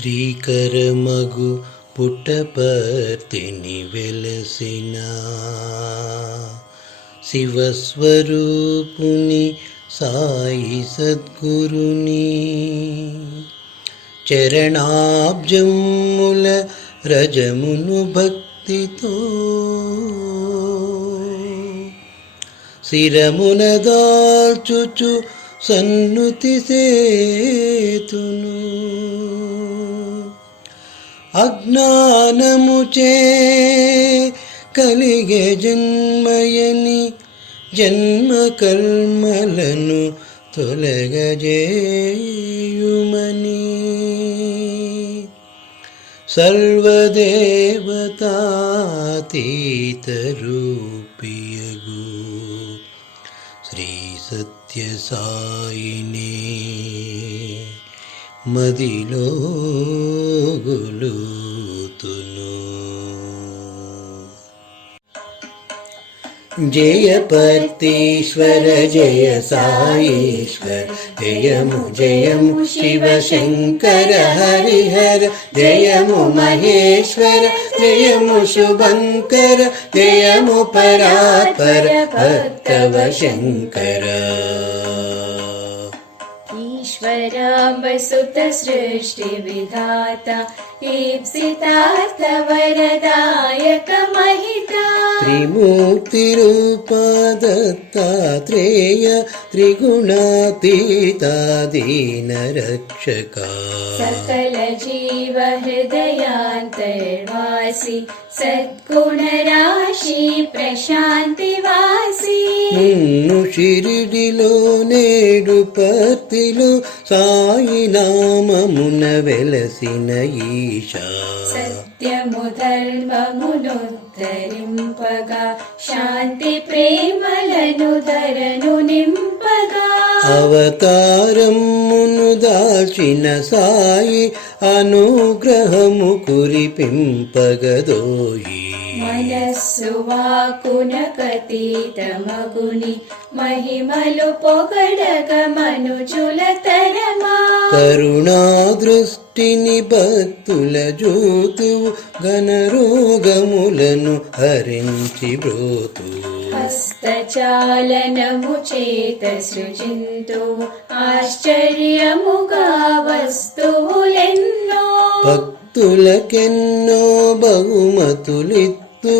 శ్రీకరమగు పుట్టపర్తిని వెలసిన శివస్వరూపుని సాయి సద్గురుని చరణాబ్జముల రజమును భక్తితో శిరమున దాల్చుచు సన్నుతి సేతును అజ్ఞానముచే కలిగే జన్మయని జన్మ కర్మలను తొలగజేయుమని సర్వదేవతాతీత రూపియగు శ్రీ సత్య సాయినే మదిలో గొలుతును. జయ పర్తీశ్వర జయ సాయీశ్వర జయము జయము శివ శంకర హరిహర జయము మహేశ్వర జయము శుభంకర జయము పరాత్పర భక్తవ శంకర. ईश्वराम्बसुत सृष्टि विधाता ईप्सितार्थ वरदायक महिता त्रिमूर्ति रूपा दत्तात्रेय त्रिगुणातीता दीन रक्षका सकल जीव हृदयांतर्वासी सद्गुण राशि प्रशांतिवासी షిరిడిలో నేడు పర్తిలో సాయి నామమున వెలసిన ఈశా సత్యము ధర్మమునుద్ధరింపగా శాంతి ప్రేమలను ధరను నింపగా అవతారమును దాల్చిన సాయి అనుగ్రహము కురిపింపగదోయి మనస్సు వాకున కతీతమగుని మహిమలు పొగడగ మనుజుల తరమా కరుణా దృష్టిని భక్తుల జ్యోతువు ఘనరోగములను హరించి బ్రోతు హస్తచాలనము చేత సృజింతు ఆశ్చర్యముగా వస్తువులెన్నో భక్తులకెన్నో బహుమతులిత్తు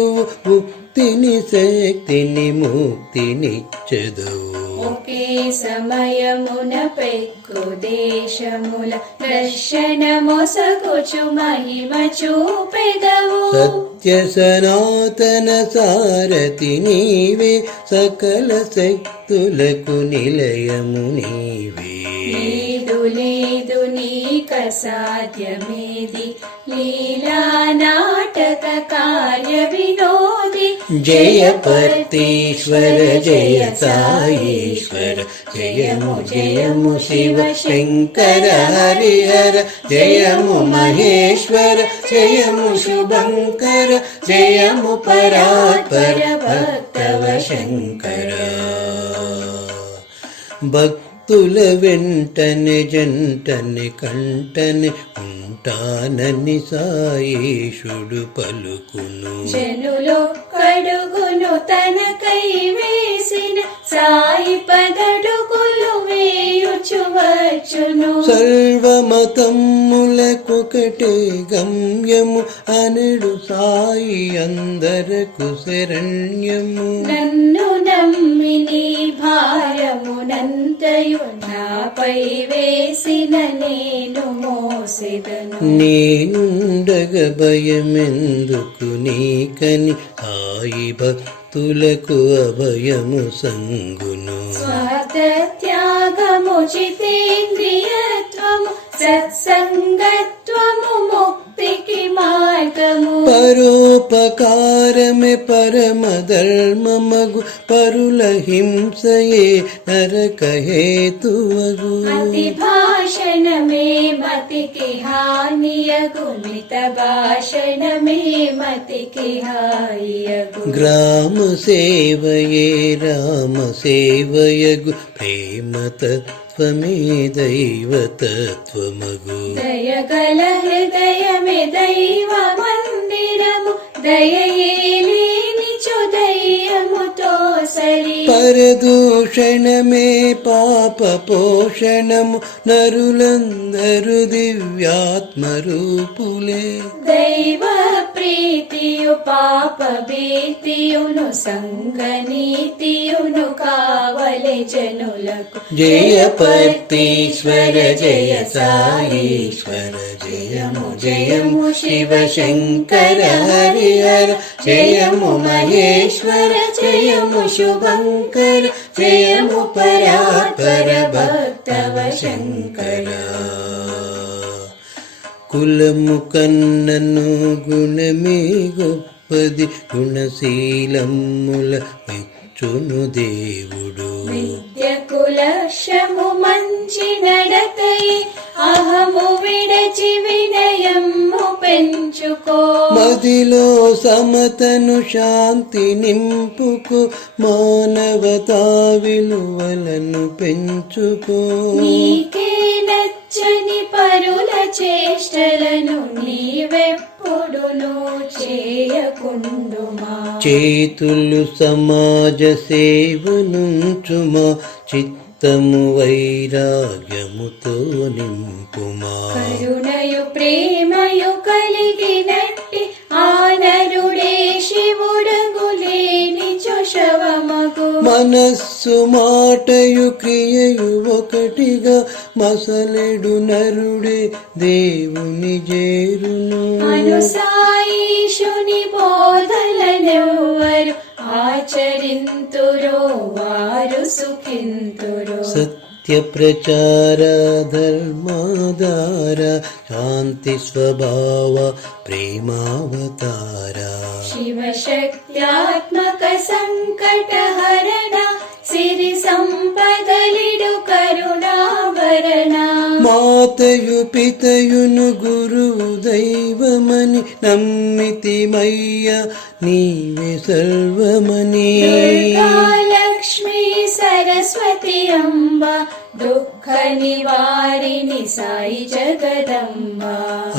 ముక్తిని శక్తిని ముక్తినిచ్చదవు ఒకే సమయమున పెక్కు దేశముల దర్శనమొసగుచు మహిమ చూపెదవు సత్య సనాతన సారథి నీవే సకల శక్తులకు నిలయము నీవే లేదు లేదు నీక సాధ్యమేది లీలా నాటక కార్య వినోది జయ పర్తీశ్వర జయ సాయీశ్వర జయము జయము శివ శంకర హరిహర జయము మహేశ్వర జయము శుభంకర జయము పరాత్పర భక్తవ శంకర. భక్తుల వెంటనే జంటనే కంటనే ఉంటానని సాయేషుడు పలుకును జనులో కడుగును తనకై వేసిన సాయి పదడుగులు వేయుచు వచ్చును సర్వమతములకొకటే గమ్యము అనడు సాయి అందరకు శరణ్యము నన్ను నమ్మి నీ భారమునంతయు నాపై వేసిన నేను మోసెదను నేనుండగ భయమెందుకు నీకని సాయి భక్తులకు అభయము సంగును స్వార్థ త్యాగము జితేంద్రియత్వము సత్సంగత్వము ముక్తికి మార్గము పరోపకారమే పరమ ధర్మమగు పరుల హింసయే నరక హేతువగు అతి భాషణమే మతికి హానియగు మిత భాషణమే మతికి హాయగు గ్రామ సేవయే రామ సేవయగు ప్రేమత తత్వమే దైవతత్వమగు దయగల హృదయమే దైవ మందిరము దయయేలేనిచో దయ్యముతో సరి పరదూషణమే పాప పోషణము నరులందరు దివ్యాత్మరూపులే దైవ ప్రీతియు పాప భీతియును సంగనీతియును కావలె జనులకు జయ పర్తీశ్వర జయ సాయీశ్వర జయము జయము శివ శంకర హరిహర జయము మహేశ్వర జయము శుభంకర జయము పరాత్పర భక్తవ శంకర కులము కన్నను గుణమే గొప్పది గుణశీలముల మెచ్చును దేవుడు విద్య కులశము మంచి నడతై అహము విడచి వినయము పెంచుకో మదిలో సమతను శాంతి నింపుకు మానవతా విలువలను పెంచుకో నీకే నచ్చని పరుల చేష్టలను నీవెప్పుడును చేయకుండుమా చేతులు సమాజ సేవనుంచుమా చిత్తము వైరాగ్యముతో నింపుమా కరుణయు ప్రేమయు కలిగినట్టి ఆనరుడే శివుడగులేని చొశవమగు మనస్సు మాటయు క్రియయు ఒకటిగా మసలెడు నరుడే దేవుని చేరును అనుసాయీషుని బోధలనెవ్వరు ఆచరింతురో వారు సుఖింతురో సత్య ప్రచార ధర్మాధార శాంతి స్వభావ ప్రేమావతార శివశక్త్యాత్మక సంకట హరణ సిరి సంపదలిడు కరుణాభరణ మాతయు పితయును గురువు దైవమని నమ్మితిమయ్య నీవే సర్వమని లక్ష్మీ సరస్వతి అంబ దుఃఖ నివారిణి సాయి జగదంబ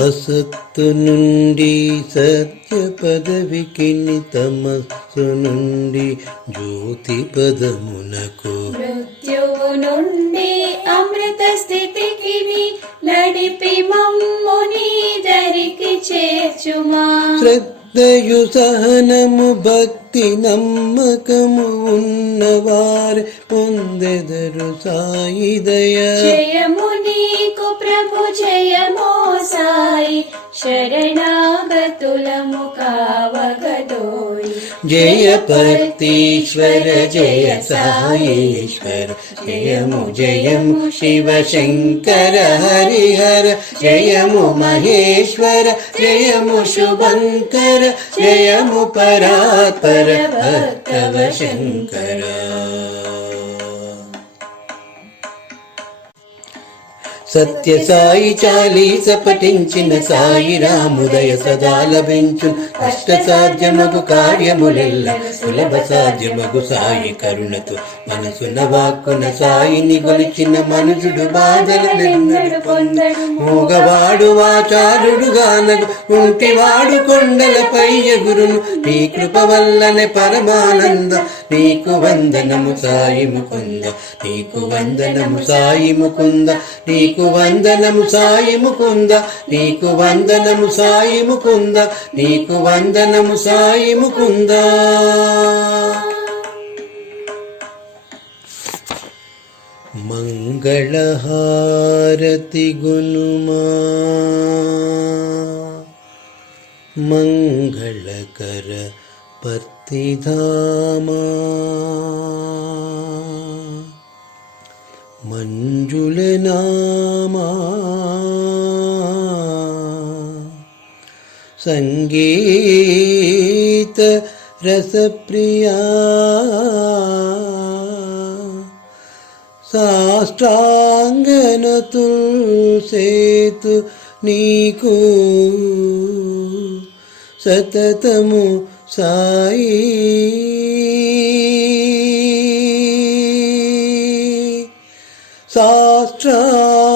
అసత్తు నుండి సత్య పదవికి తమస్సు నుండి జ్యోతి పదమునకు మృత్యువు నుండి అమృత స్థితికి నడిపి మమ్ముని దరికి చేర్చుమా శ్రద్ధయు సహనము భక్తి నమ్మకము ఉన్నవారు పొందెదరు సాయి దయ జయము నీకు ప్రభు జయమో సాయి శరణాగతులము కావగదోయి జయ పర్తీశ్వర జయ సాయేశ్వర జయము జయము శివ శంకర హరిహర జయము మహేశ్వర జయము శుభంకర జయము పరాత్పర భక్తవ శంకర సత్య సాయి చాలీస పఠించిన సాయి రాముదయ సదా లభించు అష్ట సాధ్యమగు కార్యములెల్ల సులభ సాధ్యమగు సాయి కరుణతో మనసున వాక్కున సాయిని గొలిచిన మనుషుడు బాధలెన్నడు పొందడు మూగవాడు వాచారుడు గానగు ఉంటివాడు కొండలపై ఎగురును నీ కృప వల్లనే పరమానంద నీకు వందనము సాయి ముకుంద నీకు వందనము సాయి ముకుంద నీకు వందనము సాయి ముకుంద నీకు వందనము సాయి ముకుంద నీకు వందనము సాయి ముకుంద మంగళహారతి గునుమా మంగళకర పర్తిధామా మంజుళనామా సంగీత రసప్రియా సాష్టాంగనతుల్ సేతు నీకు సతతము సాయి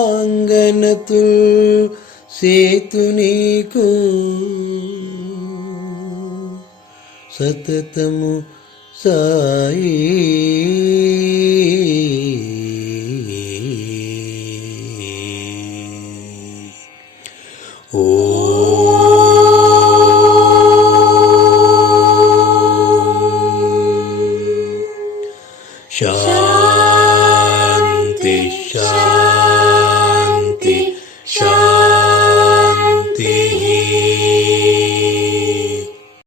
సాష్టాంగనతుల్ సేతు నీకు సతతము సాయి